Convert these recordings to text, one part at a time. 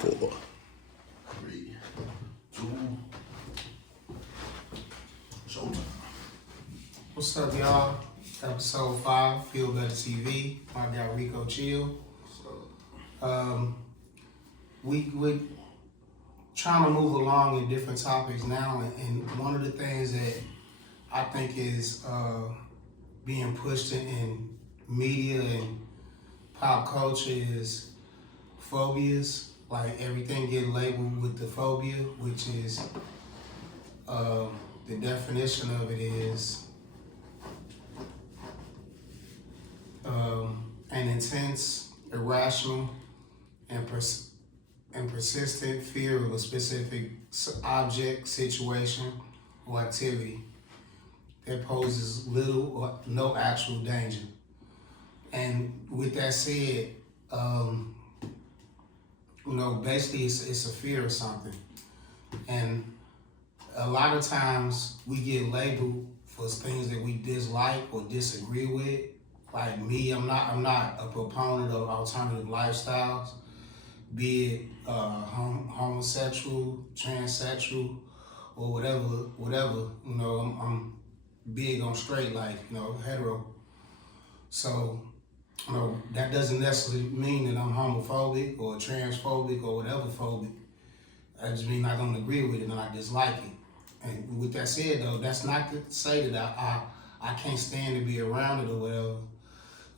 4, 3, 2, showtime. What's up, y'all? Episode 5, Feel Better TV. I got Rico Chill. We trying to move along in different topics now, and one of the things that I think is being pushed in media and pop culture is phobias. Like everything get labeled with the phobia, which is the definition of it is an intense, irrational, and persistent fear of a specific object, situation, or activity that poses little or no actual danger. And with that said, basically it's a fear of something. And a lot of times we get labeled for things that we dislike or disagree with. Like me, I'm not a proponent of alternative lifestyles, be it homosexual, transsexual, or whatever. I'm big on straight life, hetero. So, that doesn't necessarily mean that I'm homophobic or transphobic or whatever phobic. I just mean I don't agree with it and I dislike it. And with that said, though, that's not to say that I can't stand to be around it or whatever,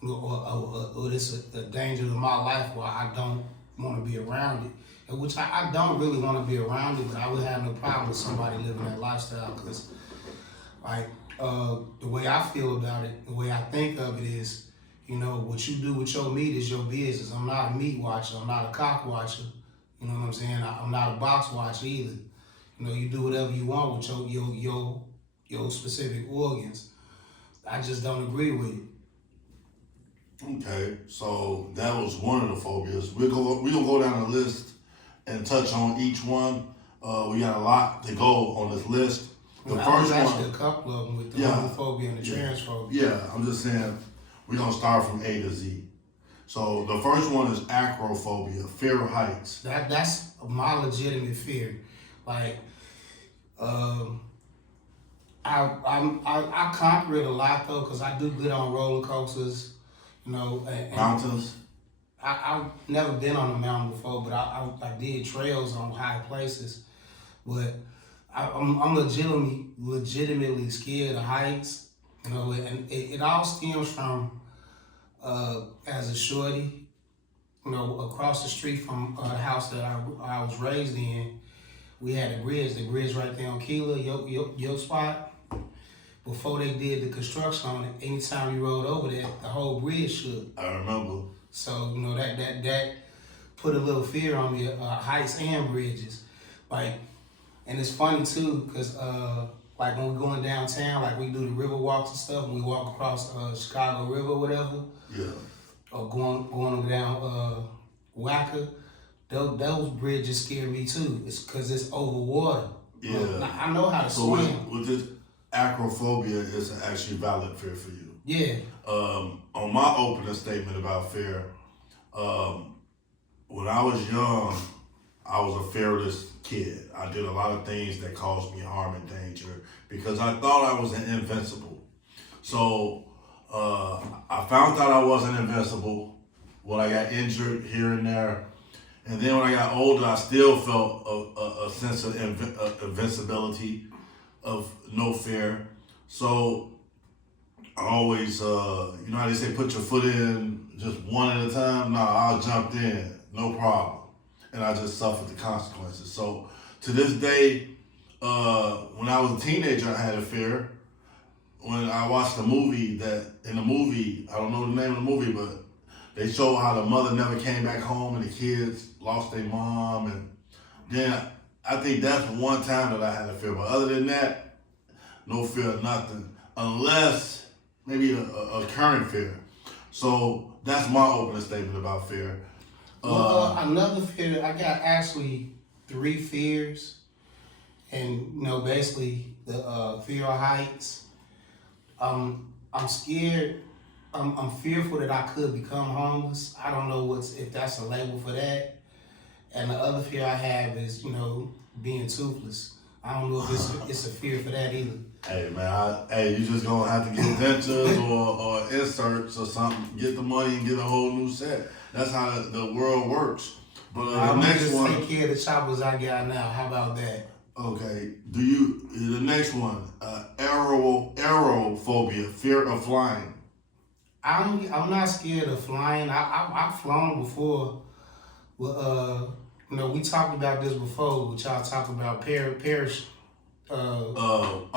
or it's a danger to my life where I don't want to be around it. And which I don't really want to be around it, but I would have no problem with somebody living that lifestyle, because the way I feel about it, the way I think of it is, what you do with your meat is your business. I'm not a meat watcher. I'm not a cock watcher. You know what I'm saying? I'm not a box watcher either. You do whatever you want with your specific organs. I just don't agree with it. Okay, so that was one of the phobias. We're gonna go down the list and touch on each one. We got a lot to go on this list. The first one, actually a couple of them with the homophobia and the transphobia. Yeah, I'm just saying we're gonna start from A to Z. So the first one is acrophobia, fear of heights. That's my legitimate fear. Like, I conquer it a lot though, because I do good on roller coasters. And mountains. I've never been on a mountain before, but I did trails on high places. But I'm legitimately scared of heights. And it all stems from as a shorty, across the street from the house that I was raised in, we had the bridge right there on Keeler, your spot. Before they did the construction on it, anytime you rode over that, the whole bridge shook. I remember. So, that put a little fear on me, heights and bridges. And it's funny too, because when we're going downtown, we do the river walks and stuff, and we walk across Chicago River or whatever. Yeah. Or going down Wacker, those bridges scare me too. It's because it's over water. Yeah. I know how to swim. With this acrophobia is actually valid fear for you. Yeah. On my opening statement about fear, when I was young, I was a fearless kid. I did a lot of things that caused me harm and danger because I thought I was invincible. So I found out I wasn't invincible when I got injured here and there. And then when I got older, I still felt a sense of invincibility, of no fear. So I always, how they say, put your foot in just one at a time? Nah, I jumped in, no problem. And I just suffered the consequences. So to this day, when I was a teenager, I had a fear. When I watched the movie, I don't know the name of the movie, but they show how the mother never came back home and the kids lost their mom. And then I think that's one time that I had a fear. But other than that, no fear of nothing. Unless maybe a current fear. So that's my opening statement about fear. Another fear, I got actually 3 fears. And, basically the fear of heights. I'm scared. I'm fearful that I could become homeless. I don't know if that's a label for that. And the other fear I have is, being toothless. I don't know if it's a fear for that either. Hey man, you just gonna have to get dentures or inserts or something. Get the money and get a whole new set. That's how the world works. But I'm the next just one, take care of the choppers I got now. How about that? okay. The next one, aerophobia, fear of flying. I'm not scared of flying. I've flown before. Well, we talked about this before, which y'all talked about parachute. Skydiving.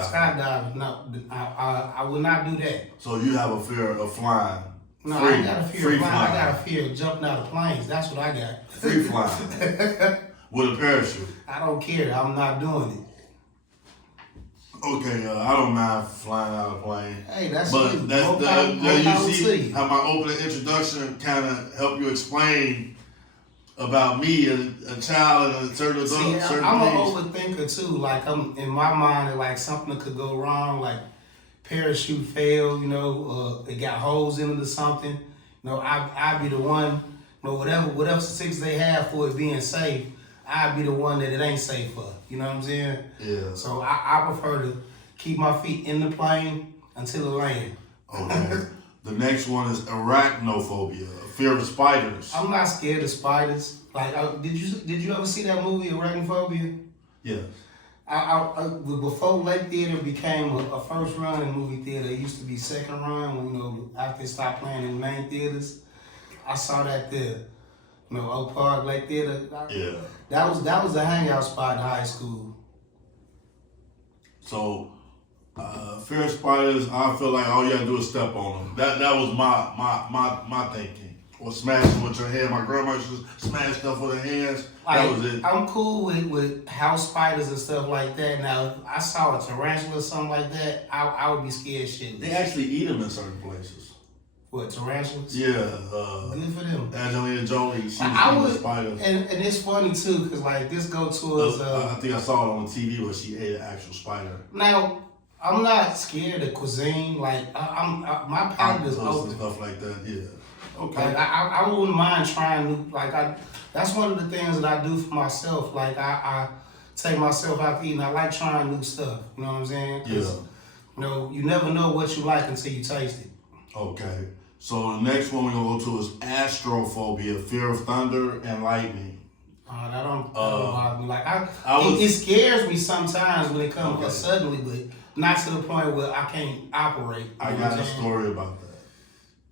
Skydiving. No, I will not do that. So you have a fear of flying. No, I ain't got a fear of flying. I got a fear of jumping out of planes. That's what I got. Free flying. With a parachute. I don't care. I'm not doing it. Okay, I don't mind flying out of a plane. Hey, that's but you. You see how my opening introduction kind of helped you explain about me as a child and a certain adult. See, certain I'm an things. overthinker too. Like I'm in my mind, like something could go wrong. Like parachute failed, it got holes in it or something. I'd be the one. Whatever statistics they have for it being safe, I'd be the one that it ain't safe for. You know what I'm saying? Yeah. So I prefer to keep my feet in the plane until it lands. Okay. The next one is arachnophobia, fear of spiders. I'm not scared of spiders. Like, did you ever see that movie Arachnophobia? Yeah. Before Lake Theater became a first run in movie theater, it used to be second run when after they stopped playing in main theaters. I saw that there. Oak Park, Lake Theater. Yeah. That was a hangout spot in high school. So, fear of spiders, I feel like all you gotta do is step on them. That was my thinking. Or smashing with your hand. My grandma used to smash stuff with her hands. That was it. I'm cool with house spiders and stuff like that. Now, if I saw a tarantula or something like that, I would be scared shitless. They actually eat them in certain places. What, tarantulas? Yeah. Good for them. Angelina Jolie, she's eating spiders. And it's funny too, because like this go towards... I think I saw it on TV where she ate an actual spider. Now, I'm not scared of cuisine. Like, my palate is open. Stuff like that, yeah. Okay. Like, I wouldn't mind trying new... that's one of the things that I do for myself. Like, I take myself out to eat, and I like trying new stuff. You know what I'm saying? Yeah. You never know what you like until you taste it. Okay. So the next one we're gonna go to is astrophobia, fear of thunder and lightning. That don't bother me. Like it scares me sometimes when it comes suddenly, but not to the point where I can't operate. I got a story about that.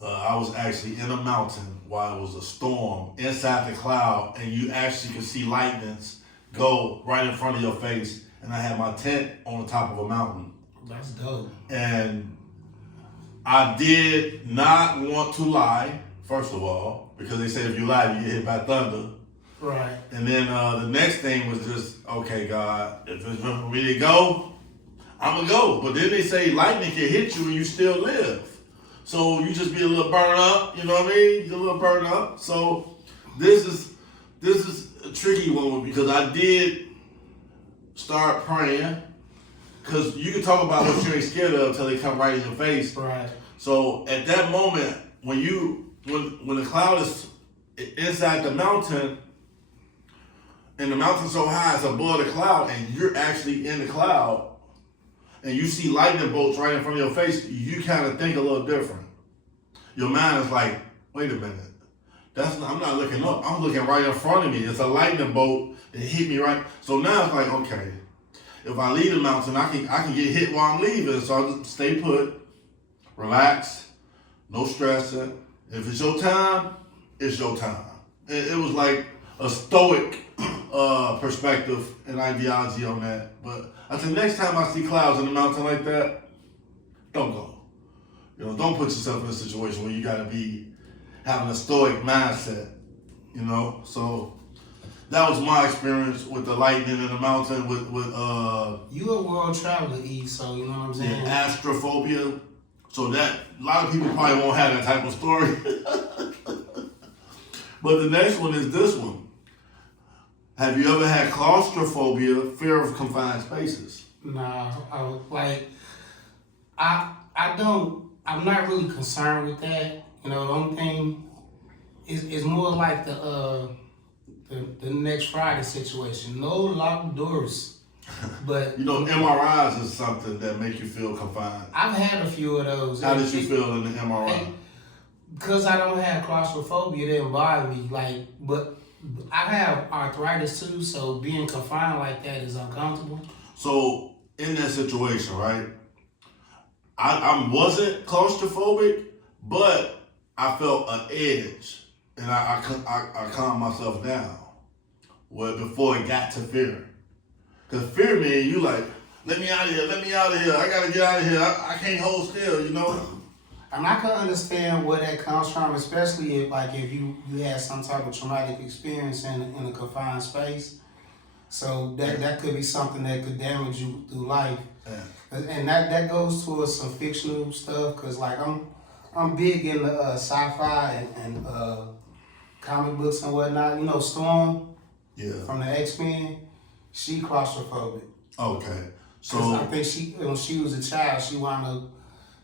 I was actually in a mountain while it was a storm inside the cloud, and you actually could see lightnings go right in front of your face. And I had my tent on the top of a mountain. That's dope. And I did not want to lie, first of all, because they said if you lie, you get hit by thunder. Right. And then the next thing was just, okay, God, if it's meant for me to go, I'm going to go. But then they say lightning can hit you and you still live. So you just be a little burned up, you know what I mean? You're a little burned up. So this is a tricky one because I did start praying. Because you can talk about what you ain't scared of until they come right in your face. Right. So at that moment, when the cloud is inside the mountain, and the mountain's so high, it's above the cloud, and you're actually in the cloud, and you see lightning bolts right in front of your face, you kind of think a little different. Your mind is like, wait a minute. I'm not looking up. I'm looking right in front of me. It's a lightning bolt that hit me right. So now it's like, okay. If I leave the mountain, I can get hit while I'm leaving. So I just stay put, relax, no stressing. If it's your time, it's your time. It was like a stoic perspective and ideology on that. But I said, next time I see clouds in the mountain like that, don't go. Don't put yourself in a situation where you got to be having a stoic mindset. So. That was my experience with the lightning in the mountain with you a world traveler, E, so you know what I'm saying? Astrophobia. So that a lot of people probably won't have that type of story. But the next one is this one. Have you ever had claustrophobia, fear of confined spaces? Nah, I'm not really concerned with that. The only thing is more like the the next Friday situation. No locked doors. But you know, MRIs is something that make you feel confined. I've had a few of those. How did you feel in the MRI? Because I don't have claustrophobia, it didn't bother me. But I have arthritis too, so being confined like that is uncomfortable. So in that situation, right? I wasn't claustrophobic, but I felt an edge, and I calmed myself down. Well, before it got to fear. Because fear means you like, let me out of here, I gotta get out of here, I can't hold still, you know? And I can understand where that comes from, especially if you had some type of traumatic experience in a confined space. So that could be something that could damage you through life. Yeah. And that goes towards some fictional stuff, because like I'm big into sci-fi and comic books and whatnot. You know, Storm from the X-Men, she claustrophobic. Okay. So I think when she was a child, she wound up,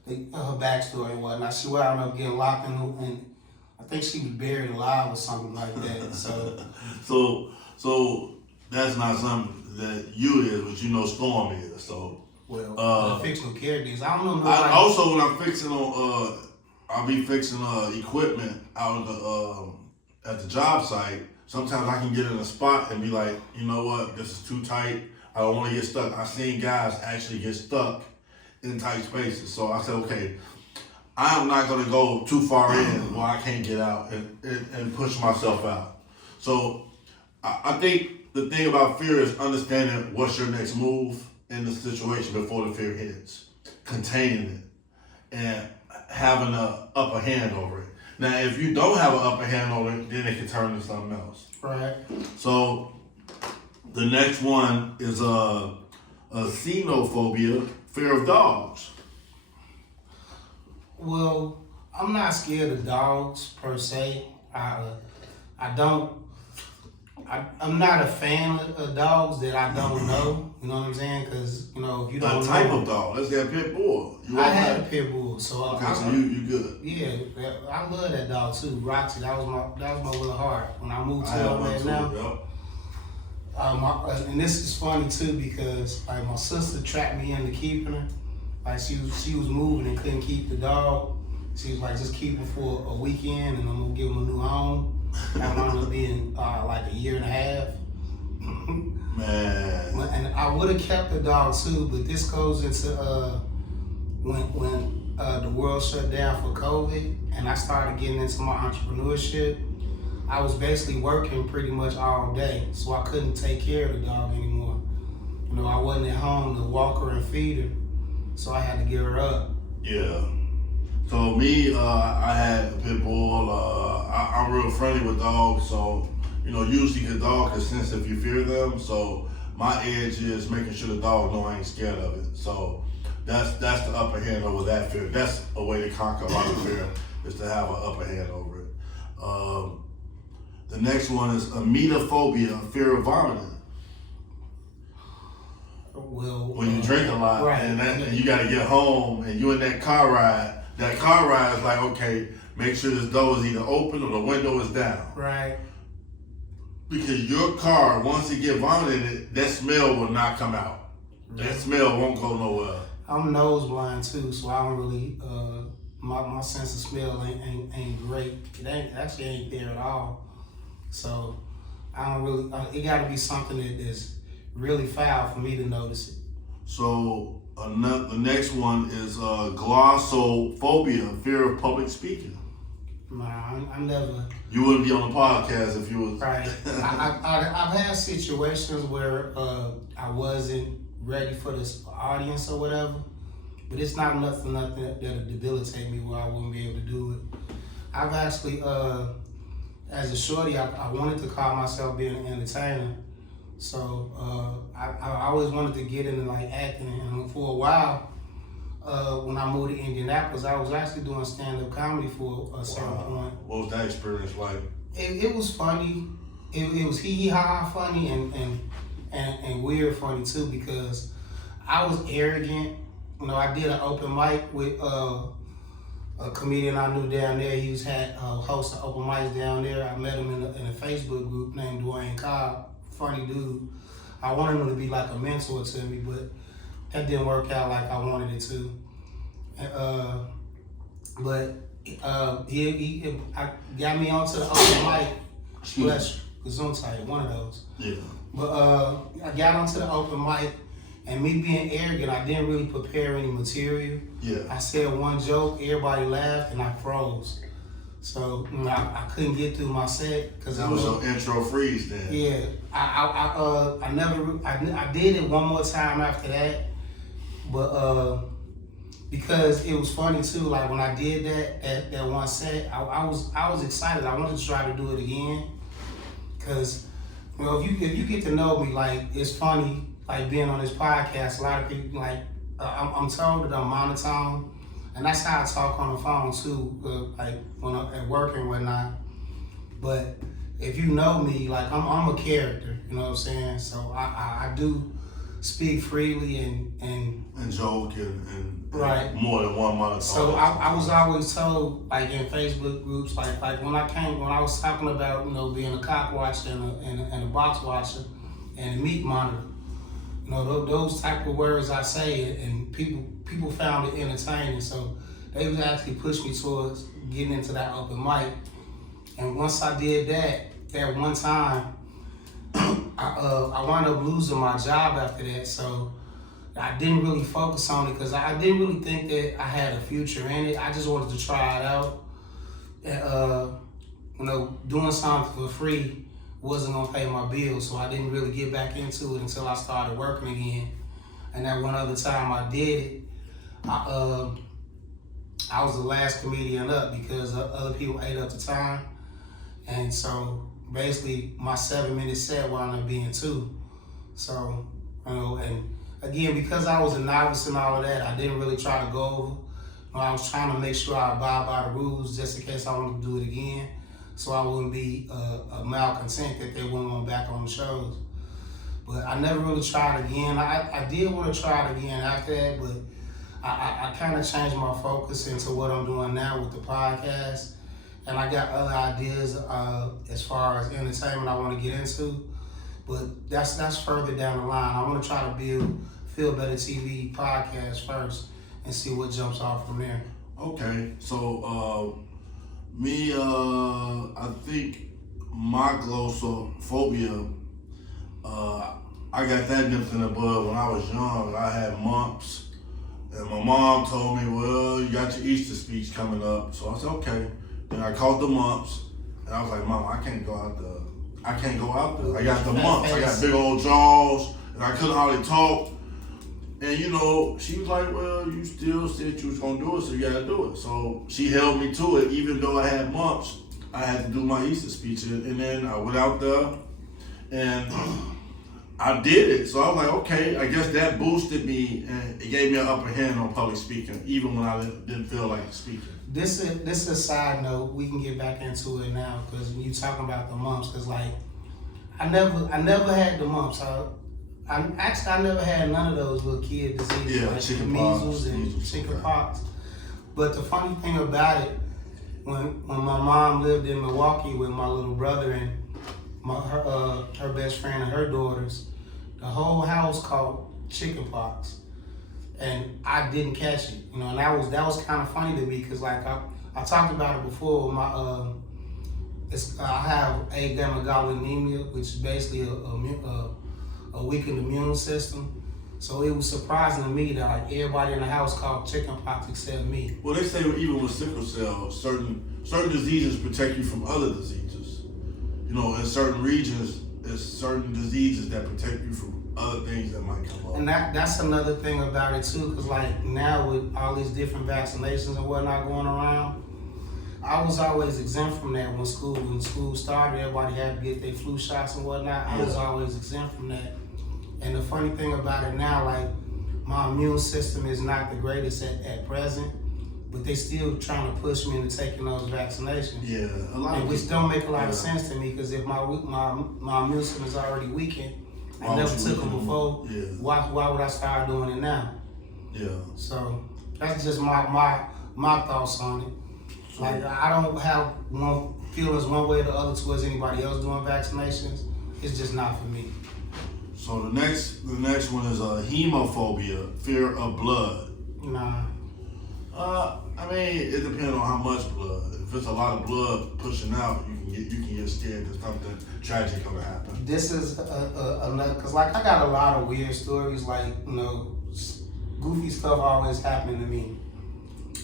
her backstory and whatnot, she wound up getting locked in, and I think she was buried alive or something like that. So that's not something that you is, but you know Storm is. So the fictional characters, I don't know. Also, when I'm fixing on, I'll be fixing equipment out of at the job site. Sometimes I can get in a spot and be like, you know what, this is too tight. I don't want to get stuck. I've seen guys actually get stuck in tight spaces. So I said, okay, I'm not going to go too far in where I can't get out and push myself out. So I think the thing about fear is understanding what's your next move in the situation before the fear hits, containing it, and having an upper hand over it. Now, if you don't have an upper hand over it, then it can turn into something else. Right. So the next one is a xenophobia, fear of dogs. Well, I'm not scared of dogs per se. I'm not a fan of dogs that I don't know. You know what I'm saying? Because you know, if you don't know. Type of dog. Let's get a pit bull. I had a pit bull, so okay. So you good? Yeah, I love that dog too. Roxy, that was my little heart when I moved to her now. Yep. And this is funny too because like my sister trapped me into keeping her. Like she was moving and couldn't keep the dog. She was like, just keep him for a weekend and I'm gonna give him a new home. That wound up being like a year and a half. Man. And I would have kept the dog too, but this goes into when the world shut down for COVID and I started getting into my entrepreneurship. I was basically working pretty much all day, so I couldn't take care of the dog anymore. You know, I wasn't at home to walk her and feed her, so I had to give her up. Yeah. So me, I had a pit bull. I'm real friendly with dogs, so you know, usually the dog can sense if you fear them. So my edge is making sure the dog know I ain't scared of it. So that's the upper hand over that fear. That's a way to conquer a lot of fear, is to have an upper hand over it. The next one is emetophobia, fear of vomiting. Well, when you drink a lot, right. and you got to get home, and you in that car ride is like, okay, make sure this door is either open or the window is down. Right. Because your car, once it get vomited in it, that smell will not come out. That smell won't go nowhere. I'm nose blind too, so I don't really, my sense of smell ain't great. It ain't there at all. So I don't really, it got to be something that is really foul for me to notice it. So the next one is glossophobia, fear of public speaking. Nah, I never. You wouldn't be on the podcast if you was. Right. I've had situations where I wasn't ready for this audience or whatever, but it's not nothing that'll debilitate me where I wouldn't be able to do it. I've actually, as a shorty, I wanted to call myself being an entertainer. So I always wanted to get into like acting, and for a while, when I moved to Indianapolis, I was actually doing stand-up comedy for a certain point. What was that experience like? It was funny. It was hee-hee-ha-ha funny and weird funny too, because I was arrogant. You know, I did an open mic with a comedian I knew down there. He was hosting open mics down there. I met him in a Facebook group named Dwayne Cobb. Funny dude. I wanted him to be like a mentor to me, but that didn't work out like I wanted it to. But he got me onto the open mic. Bless you, Gesundheit, one of those. Yeah. But I got onto the open mic, and me being arrogant, I didn't really prepare any material. Yeah. I said one joke, everybody laughed, and I froze. So I couldn't get through my set because that was your intro freeze then. Yeah, I did it one more time after that, but because it was funny too. Like when I did that one set, I was excited. I wanted to try to do it again because if you get to know me, like it's funny. Like being on this podcast, a lot of people like I'm told that I'm monotone. And that's how I talk on the phone too, like when I'm at work and whatnot. But if you know me, like I'm a character, you know what I'm saying? So I do speak freely and joke and right. More than one monotone. So I was always told, like in Facebook groups, like when I was talking about being a cock watcher and a box watcher and a meat monitor. Those type of words I say, and people found it entertaining, so they would actually push me towards getting into that open mic. And once I did that one time, I wound up losing my job after that. So I didn't really focus on it because I didn't really think that I had a future in it. I just wanted to try it out. Doing something for free wasn't gonna pay my bills, so I didn't really get back into it until I started working again. And that one other time I did it, I was the last comedian up because other people ate up the time. And so basically my 7-minute set wound up being 2. So, and again, because I was a novice and all of that, I didn't really try to go over. I was trying to make sure I abide by the rules just in case I wanted to do it again. So I wouldn't be a malcontent that they wouldn't want back on the shows. But I never really tried again. I did want to try it again after that, but I kind of changed my focus into what I'm doing now with the podcast. And I got other ideas as far as entertainment I want to get into. But that's further down the line. I want to try to build Feel Better TV podcast first and see what jumps off from there. Okay, so me, I think my glossophobia, I got that nipped in the bud when I was young. I had mumps, and my mom told me, well, you got your Easter speech coming up. So I said, okay. Then I caught the mumps, and I was like, Mom, I can't go out there. I got the mumps. I got big old jaws, and I couldn't hardly talk. And she was like, well, you still said you was gonna do it, so you gotta do it. So she held me to it, even though I had mumps. I had to do my Easter speech, and then I went out there, and I did it. So I was like, okay, I guess that boosted me, and it gave me an upper hand on public speaking, even when I didn't feel like speaking. This is a side note. We can get back into it now because when you talking about the mumps, because like I never had the mumps. I never had none of those little kid diseases like measles and chicken pox. But the funny thing about it, when my mom lived in Milwaukee with my little brother and her best friend and her daughters, the whole house caught chicken pox, and I didn't catch it. And that was kind of funny to me because like I talked about it before. I have agammaglobulinemia, which is basically a weakened immune system. So it was surprising to me that like everybody in the house caught chicken pox except me. Well, they say even with sickle cell, certain diseases protect you from other diseases. In certain regions, there's certain diseases that protect you from other things that might come up. And that's another thing about it too, because like now with all these different vaccinations and whatnot going around, I was always exempt from that when school started. Everybody had to get their flu shots and whatnot. I was always exempt from that. And the funny thing about it now, like my immune system is not the greatest at present, but they still trying to push me into taking those vaccinations. Yeah, a lot of which don't make a lot of sense to me because if my immune system is already weakened, I never took them before. Yeah. Why would I start doing it now? Yeah. So that's just my my thoughts on it. Like I don't have feelings one way or the other towards anybody else doing vaccinations. It's just not for me. So the next one is hemophobia, fear of blood. Nah. I mean, it depends on how much blood. If it's a lot of blood pushing out, you can get scared that something tragic gonna happen. This is another, cause like I got a lot of weird stories, like goofy stuff always happening to me.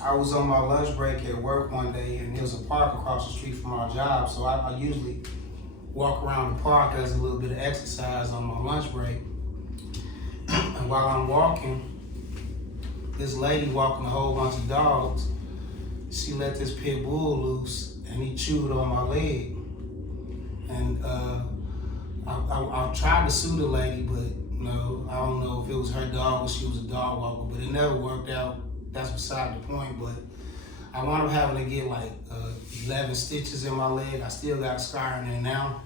I was on my lunch break at work one day, and there was a park across the street from our job, so I usually walk around the park as a little bit of exercise on my lunch break. And while I'm walking, this lady walking a whole bunch of dogs, she let this pit bull loose and he chewed on my leg. And I tried to sue the lady, but I don't know if it was her dog or she was a dog walker, but it never worked out. That's beside the point. But I wound up having to get like 11 stitches in my leg. I still got a scar in there now.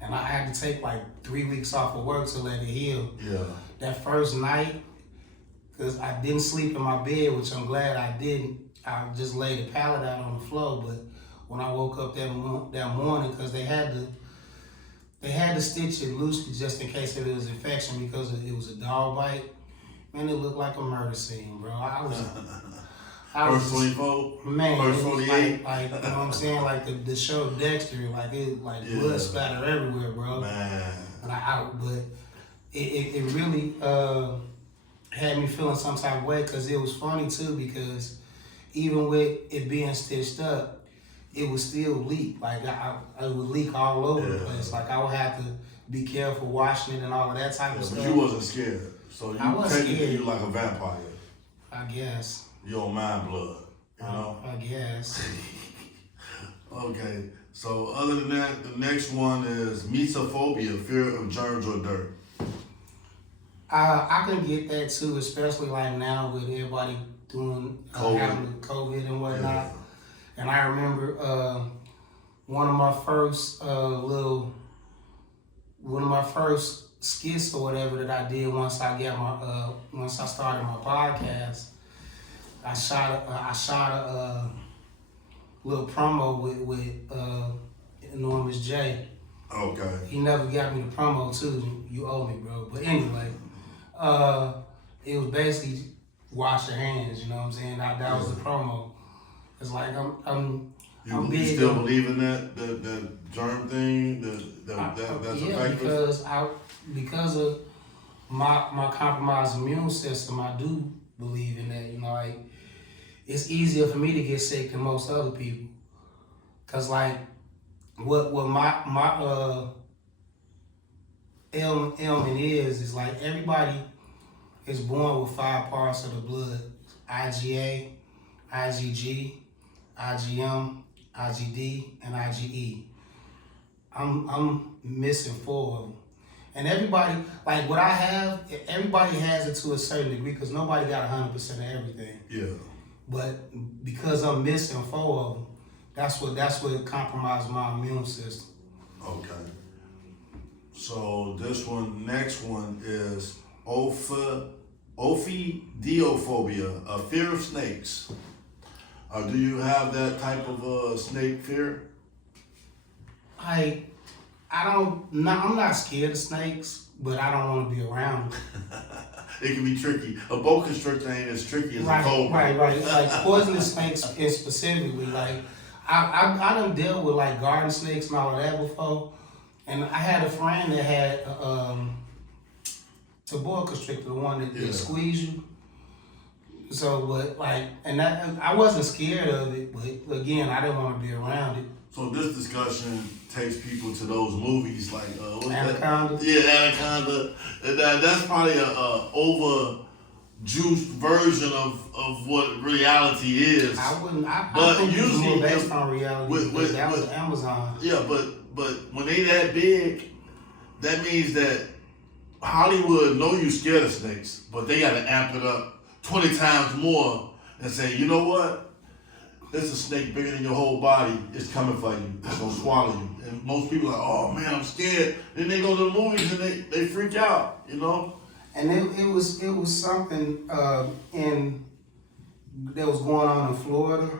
And I had to take like 3 weeks off of work to let it heal. Yeah. That first night, because I didn't sleep in my bed, which I'm glad I didn't. I just laid the pallet out on the floor. But when I woke up that morning, because they had to stitch it loosely just in case if it was infection because it was a dog bite. Man, it looked like a murder scene, bro. I was First 24? Man, First it was 48? like you know what I'm saying? Like the show Dexter, blood splatter everywhere, bro. Man. But it really had me feeling some type of way, because it was funny too, because even with it being stitched up, it would still leak. Like it would leak all over the place. Like I would have to be careful washing it and all of that type of stuff. But you wasn't scared. So you like a vampire. I guess. You don't mind blood, you know? I guess. Okay, so other than that, the next one is mesophobia, fear of germs or dirt. I can get that too, especially like now with everybody doing having COVID and whatnot. Yeah. And I remember one of my first skits or whatever that I did once I started my podcast. I shot a little promo with Enormous J. Okay. He never got me the promo too. You owe me, bro. But anyway, it was basically wash your hands. You know what I'm saying? That was the promo. It's like I'm big. You still believe in that germ thing? That's effective? Because of my compromised immune system, I do believe in that. Like it's easier for me to get sick than most other people. Cause like what my ailment is like everybody is born with 5 parts of the blood: IgA, IgG, IgM, IgD, and IgE. I'm missing 4 of them. And everybody, like what I have, everybody has it to a certain degree, because nobody got 100% of everything. Yeah. But because I'm missing 4 of them, that's what compromised my immune system. Okay. So next one is ophidiophobia, a fear of snakes. Do you have that type of snake fear? I'm not scared of snakes, but I don't want to be around them. It can be tricky. A boa constrictor ain't as tricky as a cobra. Right. Like poisonous snakes specifically. Like I done dealt with like garden snakes and all of that before. And I had a friend that had a boa constrictor, the one that squeeze you. So, but like, and that I wasn't scared of it, but again, I didn't want to be around it. So this discussion takes people to those movies like Anaconda. Anaconda. That's probably a over juiced version of what reality is. I think usually it's based on reality. That was Amazon. Yeah, but when they that big, that means that Hollywood know you scared of snakes, but they gotta amp it up 20 times more and say, you know what? There's a snake bigger than your whole body. It's coming for you. It's gonna swallow you. And most people are like, oh man, I'm scared. Then they go to the movies and they freak out, you know? And it was something in that was going on in Florida,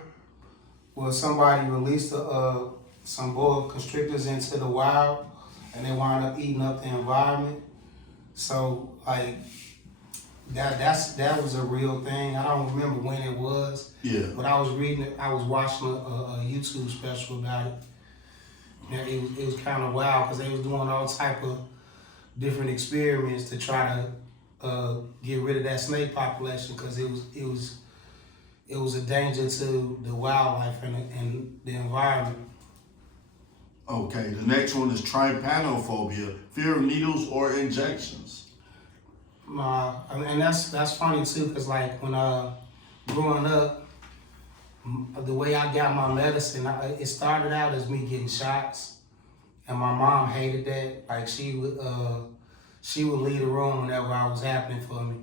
where somebody released some boa constrictors into the wild, and they wound up eating up the environment. So like that was a real thing. I don't remember when it was. Yeah. But I was reading it. I was watching a YouTube special about it. And it was kind of wild because they was doing all type of different experiments to try to get rid of that snake population because it was a danger to the wildlife and the environment. Okay, the next one is trypanophobia, fear of needles or injections. And that's funny too, cause like when growing up, the way I got my medicine, it started out as me getting shots, and my mom hated that. Like she would leave the room whenever I was happening for me,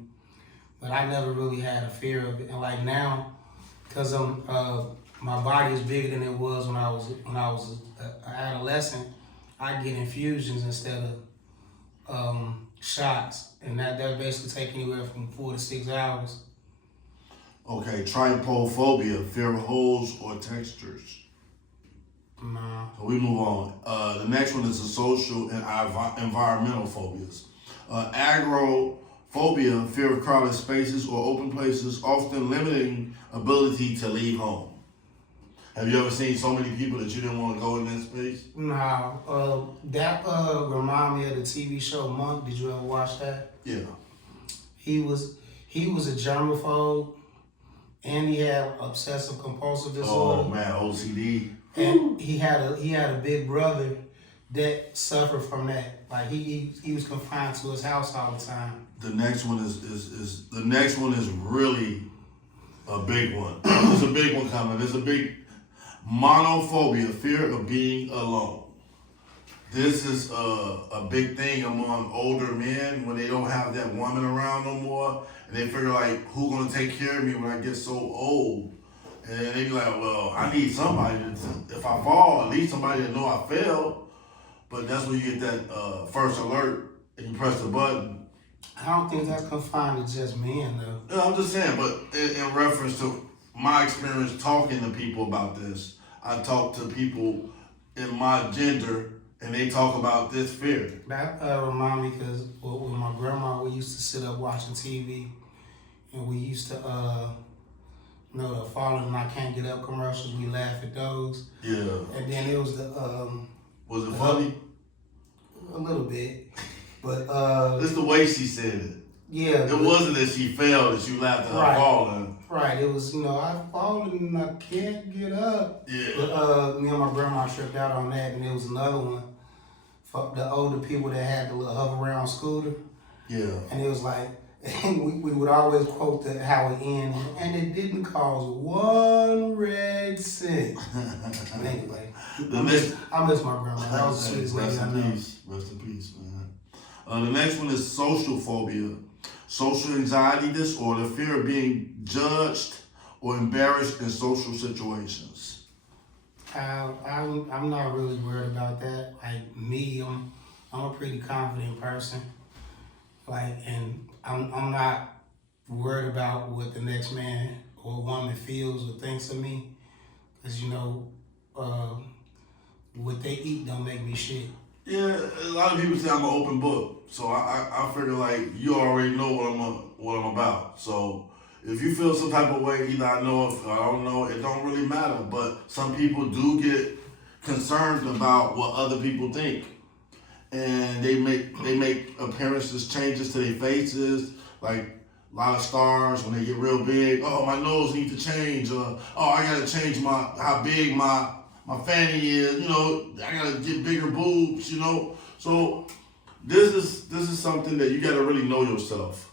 but I never really had a fear of it. And like now, cause my body is bigger than it was when I was an adolescent, I get infusions instead of shots, and that basically take anywhere from 4 to 6 hours. Okay, trypophobia, fear of holes or textures. Nah. So we move on. The next one is the social and environmental phobias. Agoraphobia, fear of crowded spaces or open places, often limiting ability to leave home. Have you ever seen so many people that you didn't want to go in that space? No. That remind me of the TV show Monk. Did you ever watch that? Yeah. He was a germaphobe, and he had obsessive compulsive disorder. Oh man, OCD. And he had a big brother that suffered from that. Like he was confined to his house all the time. The next one is really a big one. There's a big one coming. There's a big monophobia, fear of being alone. This is a big thing among older men when they don't have that woman around no more, and they figure like, who's gonna take care of me when I get so old? And they be like, well, I need somebody if I fall, at least somebody to know I fell. But that's when you get that first alert and you press the button. I don't think that's confined to just men though. No, I'm just saying, but in reference to my experience talking to people about this, I talk to people in my gender and they talk about this fear. That remind me because with my grandma, we used to sit up watching TV, and we used to, the falling and I can't get up commercials. We laugh at those. Yeah. And then it was the. Was it funny? A little bit, but it's the way she said it. Yeah. It wasn't that she fell that you laughed at her falling. Right. It was, I've fallen and I can't get up. Yeah. But me and my grandma tripped out on that, and there was another one for the older people that had the little hover around scooter. Yeah. And it was like, we would always quote how it ended, and it didn't cost 1 red cent. Anyway, I miss my grandma. That was the sweetest lady I know. Rest in peace, man. The next one is social phobia. Social anxiety disorder, fear of being judged or embarrassed in social situations. I'm not really worried about that. Like me, I'm a pretty confident person. Like, and I'm not worried about what the next man or woman feels or thinks of me, because what they eat don't make me shit. Yeah, a lot of people say I'm an open book, so I figure like you already know what I'm about. So if you feel some type of way, either I know if I don't know, it don't really matter. But some people do get concerned about what other people think, and they make appearances changes to their faces, like a lot of stars when they get real big. Oh, my nose needs to change. Oh, I gotta change how big my fanny is, I gotta get bigger boobs, So this is something that you gotta really know yourself.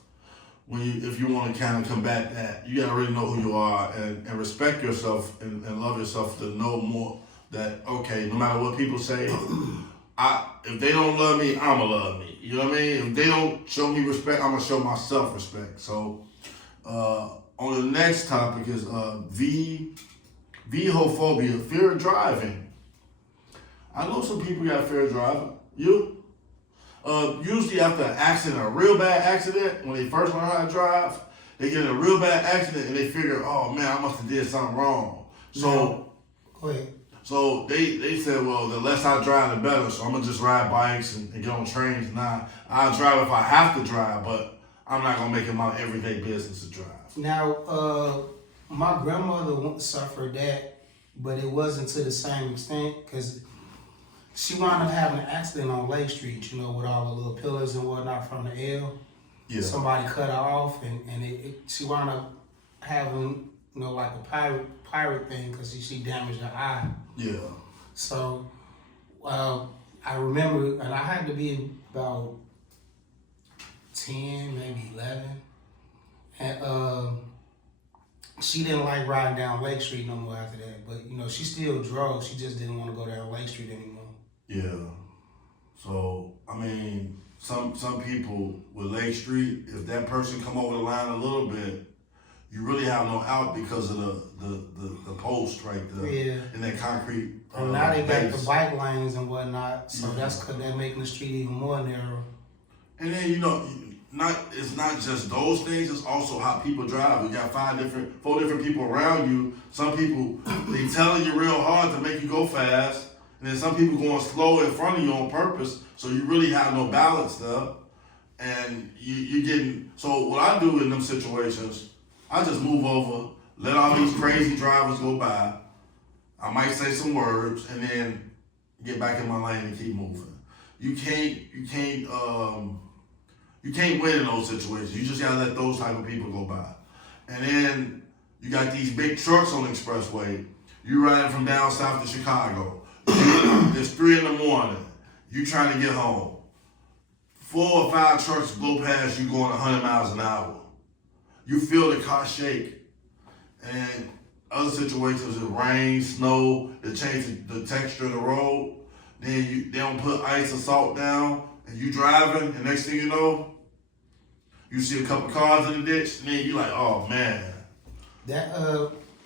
If you want to kind of combat that, you gotta really know who you are and respect yourself and love yourself to know more that, okay, no matter what people say, if they don't love me, I'ma love me. You know what I mean? If they don't show me respect, I'm gonna show myself respect. So on the next topic is vehophobia, fear of driving. I know some people got fear of driving. You? Usually after an accident, a real bad accident, when they first learn how to drive, They get in a real bad accident and they figure, oh man, I must have did something wrong. So, go ahead. So they said, well, the less I drive, the better. So I'm gonna just ride bikes and get on trains. Now I'll drive if I have to drive, but I'm not gonna make it my everyday business to drive. Now, my grandmother suffered that, but it wasn't to the same extent because she wound up having an accident on Lake Street, you know, with all the little pillars and whatnot from the L. Yeah. Somebody cut her off, and she wound up having, you know, like a pirate thing because she damaged her eye. Yeah. So, I remember, and I had to be about 10, maybe 11. And she didn't like riding down Lake Street no more after that. But, you know, she still drove. She just didn't want to go down Lake Street anymore. Yeah. So, I mean, some people with Lake Street, if that person come over the line a little bit, you really have no out because of the post right there. Yeah. And that concrete. And now they got base. the bike lanes and whatnot, so Yeah. that's because they're making the street even more narrow. And then, you know, it's not just those things, it's also how people drive. You got 4 different people around you. Some people, they telling you real hard to make you go fast. And then some people going slow in front of you on purpose, so you really have no balance there. And you're getting, so what I do in them situations, I just move over, let all these crazy drivers go by. I might say some words and then get back in my lane and keep moving. You can't win in those situations. You just gotta let those type of people go by. And then you got these big trucks on the expressway. You riding from down south to Chicago. It's 3 a.m. You trying to get home. 4 or 5 trucks blow past you going 100 miles an hour. You feel the car shake. And other situations, it rain, snow, they change the texture of the road. Then they don't put ice or salt down, and you driving, and next thing you know, you see a couple cars in the ditch, and then you like, oh man. That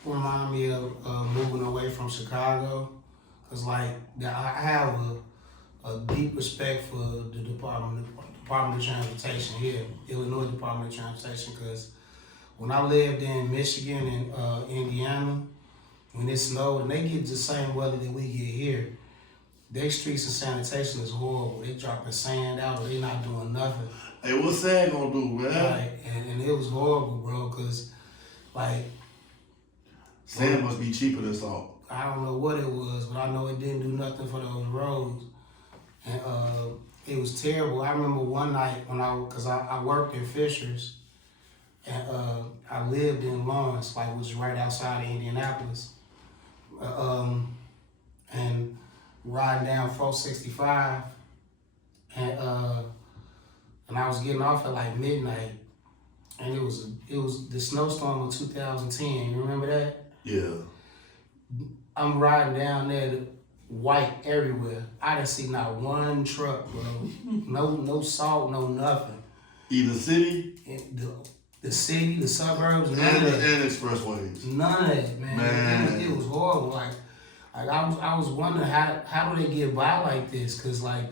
remind me of moving away from Chicago, cause like I have a deep respect for the Department of Transportation here, Illinois Department of Transportation, cause when I lived in Michigan and Indiana, when it snowed, and they get the same weather that we get here, their streets and sanitation is horrible. They dropping sand out, or they not doing nothing. Hey, what's sand gonna do, man? Like, and it was horrible, bro, because, like... Sand must be cheaper than salt. I don't know what it was, but I know it didn't do nothing for those roads. And it was terrible. I remember one night when because I worked in Fishers, and I lived in Lawrence, like, which is right outside of Indianapolis. And riding down 465, and I was getting off at like midnight, and it was the snowstorm of 2010. You remember that? Yeah. I'm riding down there, white everywhere. I didn't see not one truck, bro. No salt, no nothing. Either city? The city, the suburbs, and expressways. None of that, man. It was horrible. Like I was wondering how do they get by like this? Cause like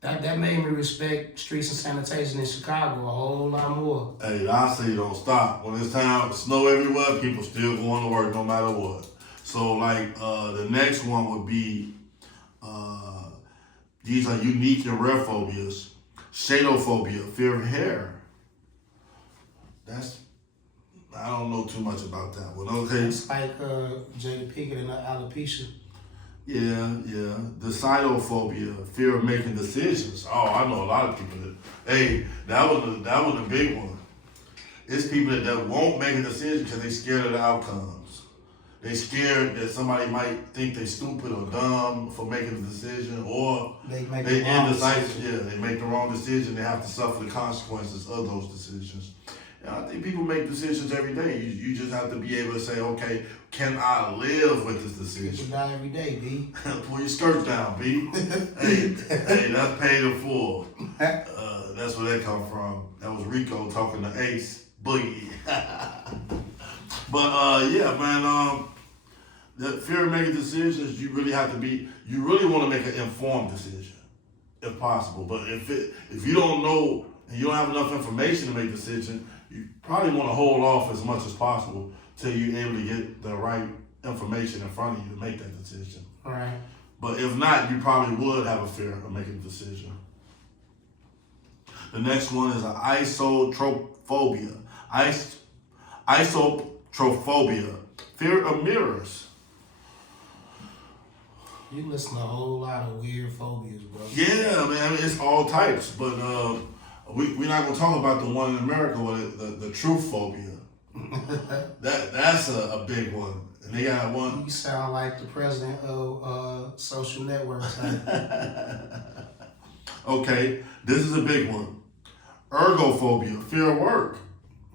that made me respect streets and sanitation in Chicago a whole lot more. Hey, I say don't stop. When it's time, snow everywhere, people still going to work no matter what. So like the next one would be these are unique and rare phobias. Shadophobia, fear of hair. I don't know too much about that one. Okay. It's like Jada Pinkett and alopecia. Yeah. The cytophobia, fear of making decisions. Oh, I know a lot of people that. Hey, that was a big one. It's people that won't make a decision because they're scared of the outcomes. They scared that somebody might think they're stupid or dumb for making a decision, or they indecisive. Yeah, they make the wrong decision. They have to suffer the consequences of those decisions. And I think people make decisions every day. You just have to be able to say, okay, can I live with this decision? You die every day, B. Pull your skirts down, B. hey, that's paid in full. That's where that come from. That was Rico talking to Ace Boogie. But yeah, man, the fear of making decisions, you really want to make an informed decision, if possible. But if you don't know and you don't have enough information to make a decision, you probably want to hold off as much as possible till you're able to get the right information in front of you to make that decision. Right. But if not, you probably would have a fear of making a decision. The next one is an isotrophobia. Isotrophobia, fear of mirrors. You listen to a whole lot of weird phobias, bro. Yeah, man, it's all types. But we're not gonna talk about the one in America with the truth phobia. That's a big one. And they got one. You sound like the president of social networks. Okay, this is a big one. Ergophobia, fear of work.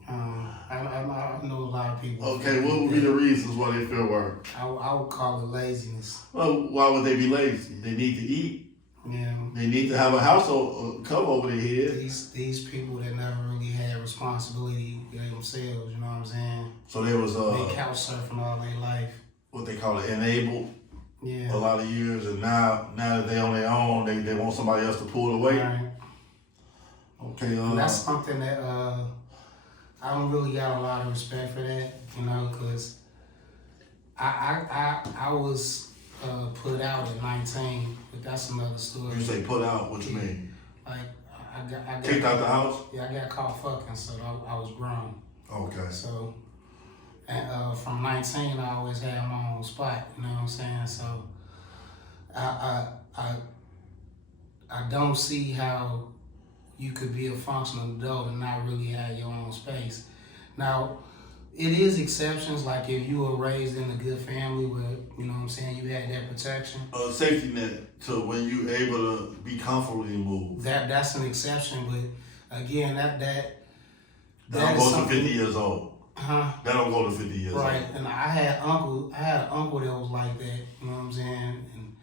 I know a lot of people. Okay, what would be the reasons why they fear work? I would call it laziness. Well, why would they be lazy? They need to eat. Yeah. They need to have a household cover over their head. These people that never really had responsibility themselves, you know what I'm saying? So there was they couch surfing all their life. What they call it, enabled. Yeah. A lot of years, and now that they on their own, they want somebody else to pull the weight. Right. Okay. And that's something that I don't really got a lot of respect for that, you know, because I was put out at 19, but that's another story. You say put out, what you mean? Like I got kicked out the house? Yeah, I got caught fucking, so I was grown. Okay. So, and from 19, I always had my own spot. You know what I'm saying? So, I don't see how you could be a functional adult and not really have your own space. Now, it is exceptions, like if you were raised in a good family where, you know what I'm saying, you had that protection. A safety net to when you able to be comfortably moved. That's an exception, but again, that don't go to 50 years old. Huh? That don't go to 50 years old. Right, and I had an uncle that was like that, you know what I'm saying? And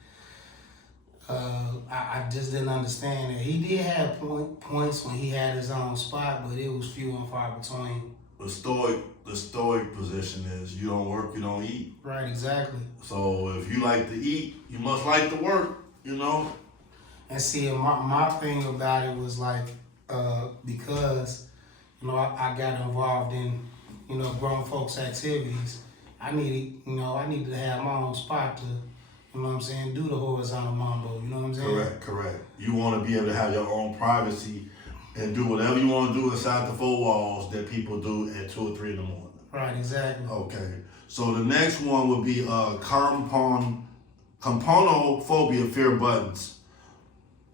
I just didn't understand that. He did have points when he had his own spot, but it was few and far between. The stoic position is you don't work, you don't eat. Right, exactly. So if you like to eat, you must like to work, you know? And see, my thing about it was like, because, you know, I got involved in, you know, grown folks' activities, I needed to have my own spot to, you know what I'm saying, do the horizontal mambo, you know what I'm saying? Correct. You want to be able to have your own privacy and do whatever you want to do inside the four walls that people do at 2 or 3 in the morning. Right, exactly. Okay. So the next one would be componophobia, fear of buttons.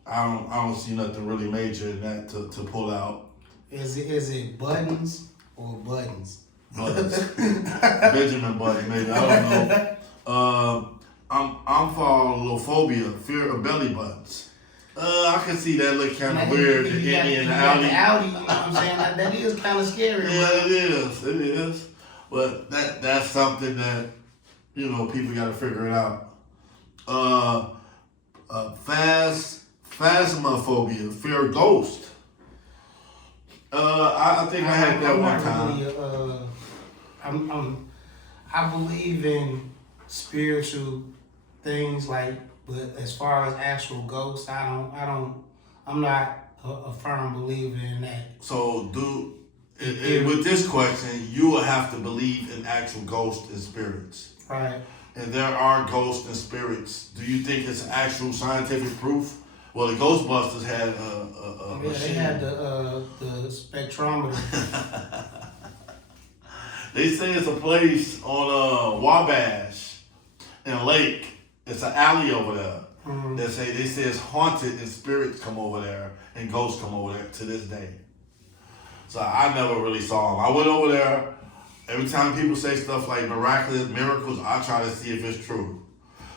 I don't see nothing really major in that to pull out. Is it buttons or buttons? Buttons. Benjamin Button, maybe. I don't know. Amphilophobia, fear of belly buttons. I can see that look kind of weird. The Indian alley. You know what I'm saying? That is kind of scary. Yeah, it is. But that's something that, you know, people got to figure it out. Phasmophobia, fear of ghost. I think I had that one time. I believe in spiritual things, like, but as far as actual ghosts, I'm not a firm believer in that. So with this question, you will have to believe in actual ghosts and spirits. Right. And there are ghosts and spirits. Do you think it's actual scientific proof? Well, the Ghostbusters had a machine. They had the spectrometer. They say it's a place on Wabash in a lake. It's an alley over there. Mm-hmm. They say it's haunted and spirits come over there and ghosts come over there to this day. So I never really saw them. I went over there. Every time people say stuff like miraculous miracles, I try to see if it's true.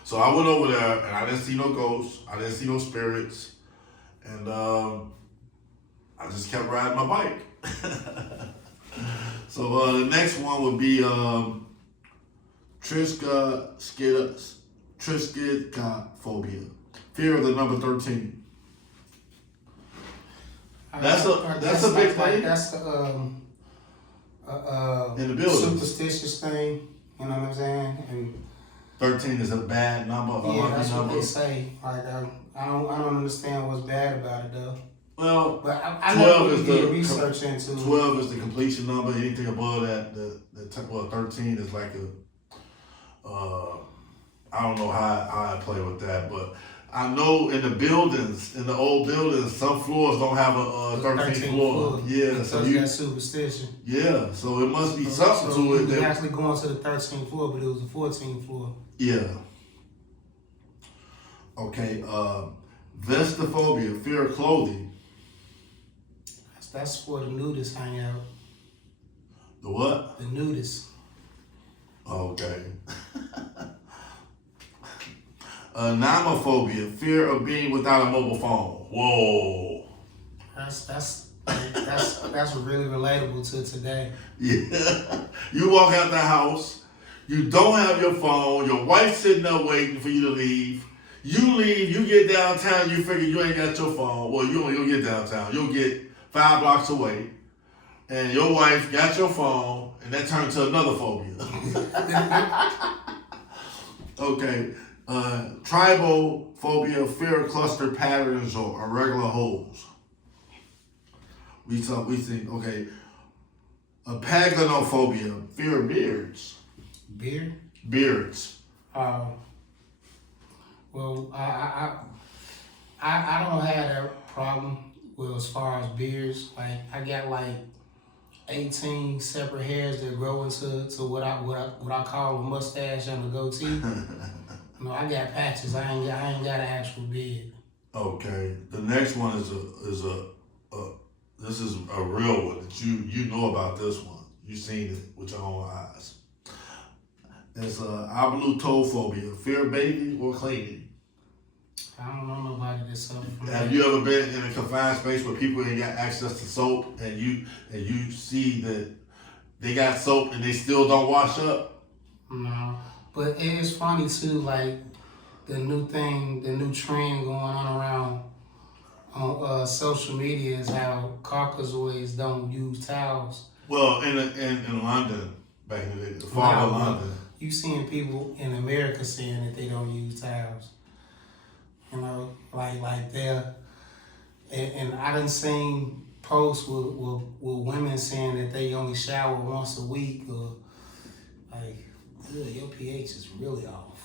So I went over there and I didn't see no ghosts. I didn't see no spirits. And I just kept riding my bike. So the next one would be triskaidekaphobia, fear of the number 13. That's a big thing. That's in the building. Superstitious thing. You know what I'm saying? And 13 is a bad number. Yeah, that's what they say. Like I don't understand what's bad about it though. Well, But I 12 never is really did the research into it. 12 is the completion number. Anything above that, 13 is like I don't know how I play with that, but I know in the buildings, in the old buildings, some floors don't have a 13th floor. Yeah, so you got superstition. Yeah, so it must be something to it. You actually going to the 13th floor, but it was the 14th floor. Yeah. Okay. Vestophobia, fear of clothing. That's where the nudists hang out. The what? The nudists. Okay. Nomophobia, fear of being without a mobile phone. Whoa. That's really relatable to today. Yeah. You walk out the house, you don't have your phone, your wife's sitting there waiting for you to leave. You leave, you get downtown, you figure you ain't got your phone. Well, you'll get downtown. You'll get 5 blocks away, and your wife got your phone, and that turned to another phobia. Okay. Tribal phobia, fear of cluster patterns or irregular holes. We think, okay. Paganophobia, fear of beards. Beard? Beards. Well, I don't have that problem. Well, as far as beards, like I got like 18 separate hairs that grow into what I call a mustache and a goatee. No, I got patches. I ain't got an actual beard. Okay. The next one is this is a real one that you know about this one. You've seen it with your own eyes. It's ablutophobia, fear of bathing or cleaning. I don't know nobody that's suffering from that. Have you ever been in a confined space where people ain't got access to soap and you see that they got soap and they still don't wash up? No. But it is funny too, like the new trend going on around on social media is how Caucasoids don't use towels. Well, in London, back in the day, the fall of London. You seeing people in America saying that they don't use towels. You know, like they're, and I done seen posts with women saying that they only shower once a week, or like, your pH is really off.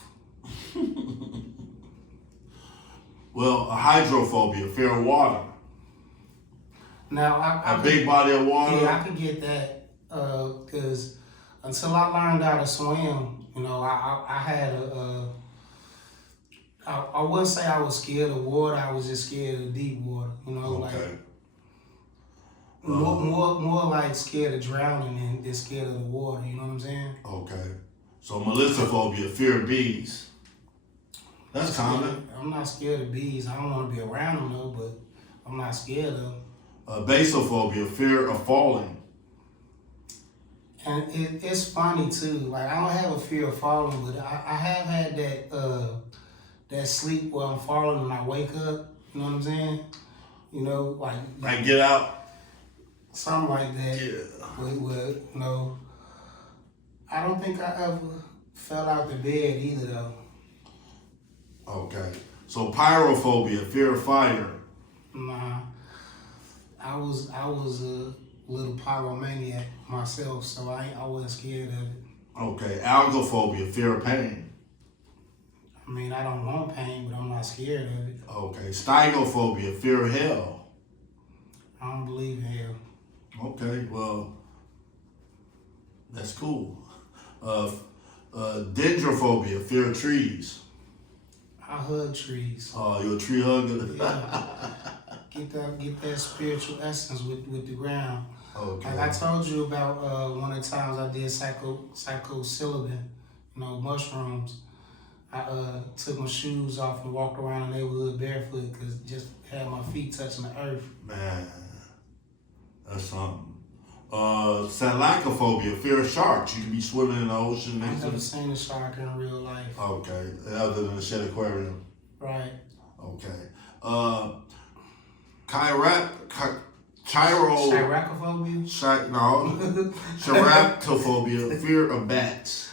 Well, a hydrophobia, fear of water. Now, a big body of water. Yeah, I could get that, because until I learned how to swim, you know, I had I wouldn't say I was scared of water. I was just scared of deep water. You know, okay. Like more like scared of drowning than scared of the water. You know what I'm saying? Okay. So melissophobia, fear of bees. That's common. I'm not scared of bees. I don't want to be around them though, but I'm not scared of them. Basophobia, fear of falling. And it's funny too. Like I don't have a fear of falling, but I have had that sleep where I'm falling and I wake up. You know what I'm saying? You know, like Get Out. Something like that. Yeah. Where, you know, I don't think I ever fell out the bed either though. Okay. So pyrophobia, fear of fire. Nah. I was a little pyromaniac myself, so I wasn't scared of it. Okay. Algophobia, fear of pain. I mean, I don't want pain, but I'm not scared of it. Okay. Stygophobia, fear of hell. I don't believe in hell. Okay, well, that's cool. Dendrophobia, fear of trees. I hug trees. Oh, you're a tree hugger? Yeah. Get that spiritual essence with the ground. Okay. Like I told you about one of the times I did psilocybin, you know, mushrooms. I took my shoes off and walked around the neighborhood barefoot because just had my feet touching the earth. Man, that's something. Salacophobia, fear of sharks. You can be swimming in the ocean. I've never seen a shark in real life. Okay, other than the Shed Aquarium. Right. Okay. Chirophobia? Chirophobia, fear of bats.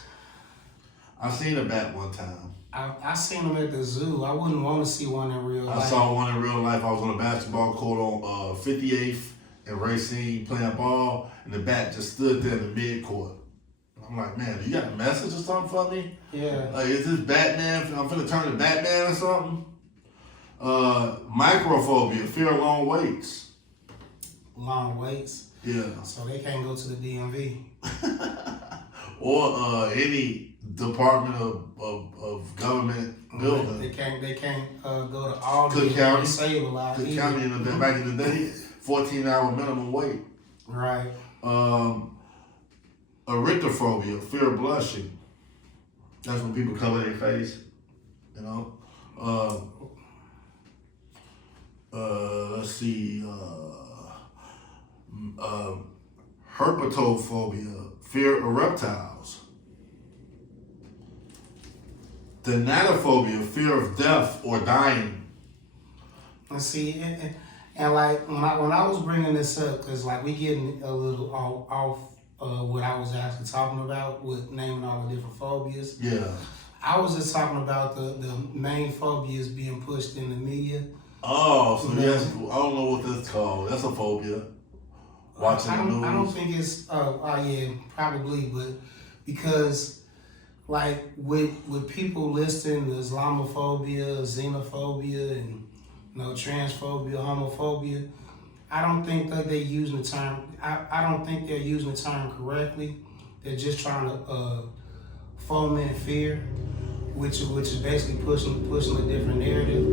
I seen a bat one time. I seen them at the zoo. I wouldn't want to see one in real life. I saw one in real life. I was on a basketball court on 58th and Racine playing ball, and the bat just stood there in the mid-court. I'm like, man, you got a message or something for me? Yeah. Like, is this Batman? I'm finna turn to Batman or something? Microphobia, fear of long waits. Long waits. Yeah. So they can't go to the DMV. Or any department of government building. They can't go to all Cook the County. save a lot. Cook County back in the day, 14-hour minimum wait. Right. Erythrophobia, fear of blushing. That's when people cover their face, you know. Let's see. Herpetophobia, fear of reptiles. Thanatophobia, fear of death or dying. And see, and like when I was bringing this up, because like we getting a little off what I was actually talking about with naming all the different phobias. Yeah. I was just talking about the main phobias being pushed in the media. Oh, so yes, I don't know what that's called. That's a phobia. Watching the news. I don't think it's yeah, probably, but because like with people listing the Islamophobia, xenophobia, and transphobia, homophobia, I don't think that they're using the term. I don't think they're using the term correctly. They're just trying to foment fear, which is basically pushing a different narrative.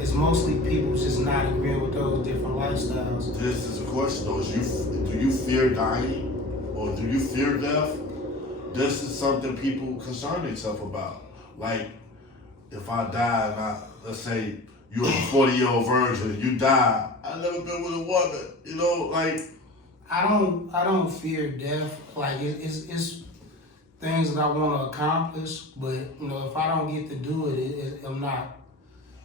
It's mostly people just not agreeing with those different lifestyles. This is a question though. Do you fear dying or do you fear death? This is something people concern themselves about. Like, if I die and let's say you're a 40-year-old virgin and you die, I've never been with a woman, like. I don't fear death. Like it's things that I want to accomplish, but if I don't get to do it, I'm not.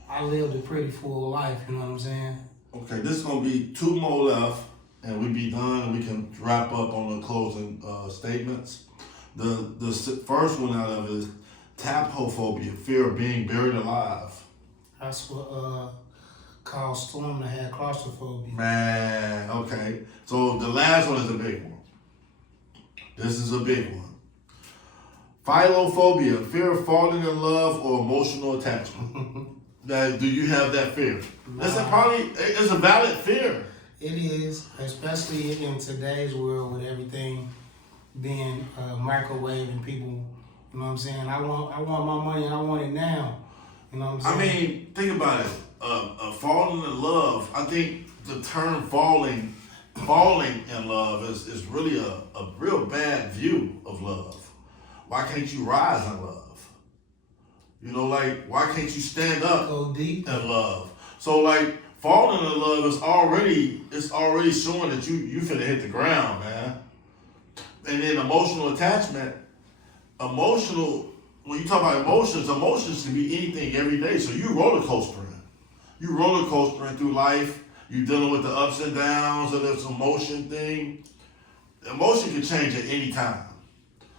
I lived a pretty full life, you know what I'm saying? Okay, this is gonna be 2 more left, and we be done, and we can wrap up on the closing statements. The first one out of it is taphophobia, fear of being buried alive. That's what caused Storm to have claustrophobia. Man, okay. So the last one is a big one. This is a big one. Philophobia, fear of falling in love or emotional attachment. Now, do you have that fear? It's a valid fear. It is, especially in today's world with everything being microwave and people, you know what I'm saying? I want my money and I want it now. You know what I'm saying? I mean, think about it. Falling in love, I think the term falling in love is really a real bad view of love. Why can't you rise in love? Why can't you stand up Go deep in love? So falling in love is already showing that you finna hit the ground, man. And then emotional attachment, when you talk about emotions can be anything every day. So you roller coastering. You roller coastering through life. You dealing with the ups and downs of this emotion thing. Emotion can change at any time.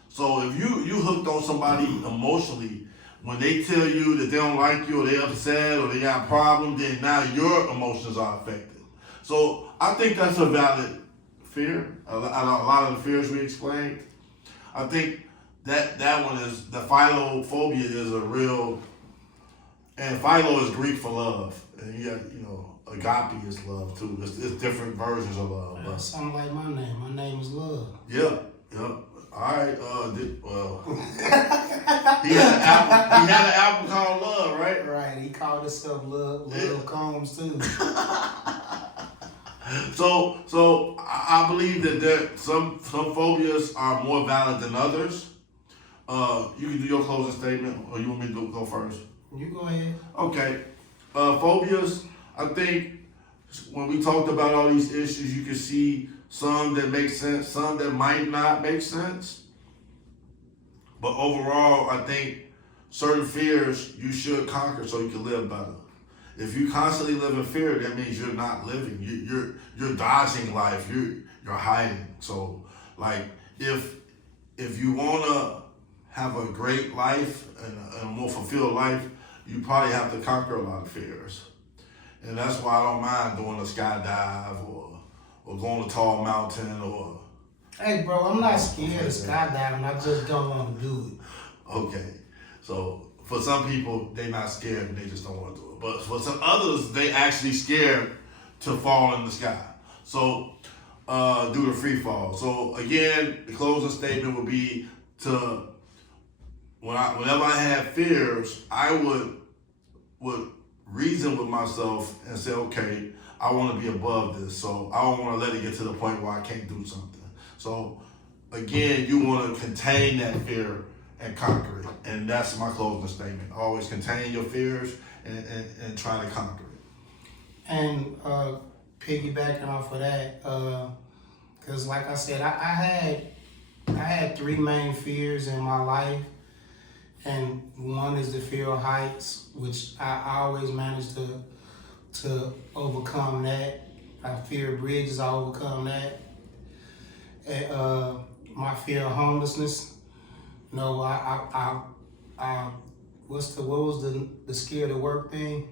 So if you hooked on somebody emotionally, when they tell you that they don't like you or they're upset or they got a problem, then now your emotions are affected. So I think that's a valid fear. A lot of the fears we explained. I think that one is, the philophobia is a real, and philo is Greek for love. And you got, agape is love too. It's different versions of love. That sounds like my name. My name is Love. Yeah. All right. He had an album called Love, right? Right. He called himself Love Combs too. So I believe that some phobias are more valid than others. You can do your closing statement, or you want me to go first? You go ahead. Okay. Phobias, I think when we talked about all these issues, you can see some that make sense, some that might not make sense. But overall, I think certain fears you should conquer so you can live better. If you constantly live in fear, that means you're not living. You're dodging life. You're hiding. So if you wanna have a great life and a more fulfilled life, you probably have to conquer a lot of fears. And that's why I don't mind doing a skydive or going to tall mountain or. Hey, bro, I'm not scared of skydiving. I just don't want to do it. Okay, so for some people, they're not scared and they just don't want to do it. But for some others, they actually scared to fall in the sky. So do the free fall. So again, the closing statement would be to whenever I have fears, I would reason with myself and say, okay, I want to be above this. So I don't want to let it get to the point where I can't do something. So again, you want to contain that fear and conquer it. And that's my closing statement. Always contain your fears and try to conquer it. And piggybacking off of that, because like I said, I had three main fears in my life. And one is the fear of heights, which I always managed to overcome that. I fear bridges, I overcome that. And, my fear of homelessness. You know, what was the scared to work thing?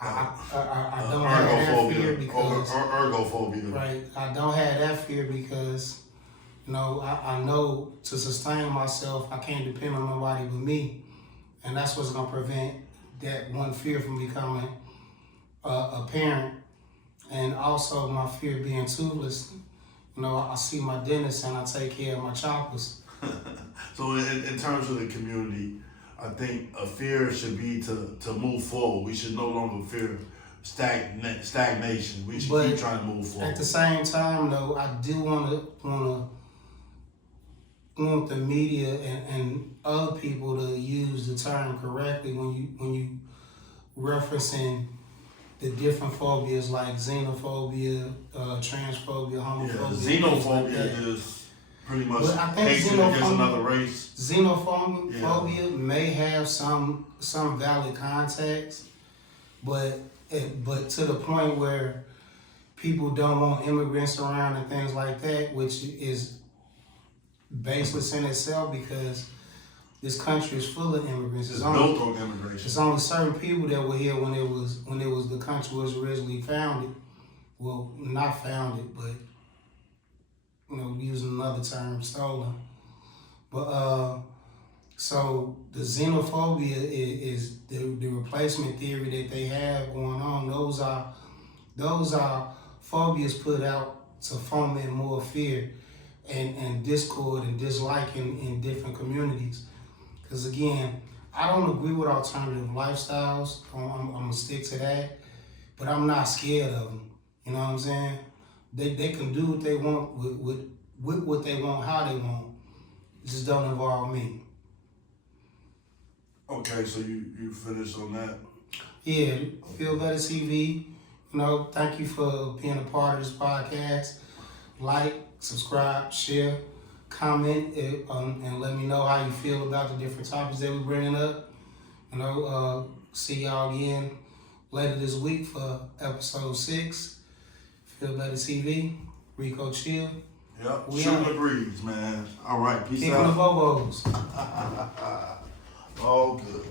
I don't have that fear because ergophobia. Right, I don't have that fear because, you know, I know to sustain myself, I can't depend on nobody but me, and that's what's gonna prevent that one fear from becoming apparent. And also my fear of being toothless. You know, I see my dentist and I take care of my choppers. So in terms of the community, I think a fear should be to move forward. We should no longer fear stagnation. We should keep trying to move forward. At the same time, though, I do want the media and other people to use the term correctly when you referencing the different phobias like xenophobia, transphobia, homophobia. Yeah, xenophobia is pretty much hatred against another race. Xenophobia may have some valid context, but to the point where people don't want immigrants around and things like that, which is baseless in itself because this country is full of immigrants. It's built on immigration. There's only certain people that were here when it was the country was originally founded. Well, not founded, but you know, using another term, stolen. But so the xenophobia is the replacement theory that they have going on. Those are phobias put out to foment more fear and discord and dislike in different communities. Because again, I don't agree with alternative lifestyles. I'm gonna stick to that, but I'm not scared of them. You know what I'm saying? They can do what they want with what they want, how they want. It just don't involve me. Okay, so you finished on that? Yeah, Feel Better TV. You know, thank you for being a part of this podcast. Like, subscribe, share, comment, and let me know how you feel about the different topics that we're bringing up. You know, see y'all again later this week for episode 6. Feel Better TV, Rico Chill. Yep, shooting the breeze, man. All right, peace out. Kickin the bobos. All good.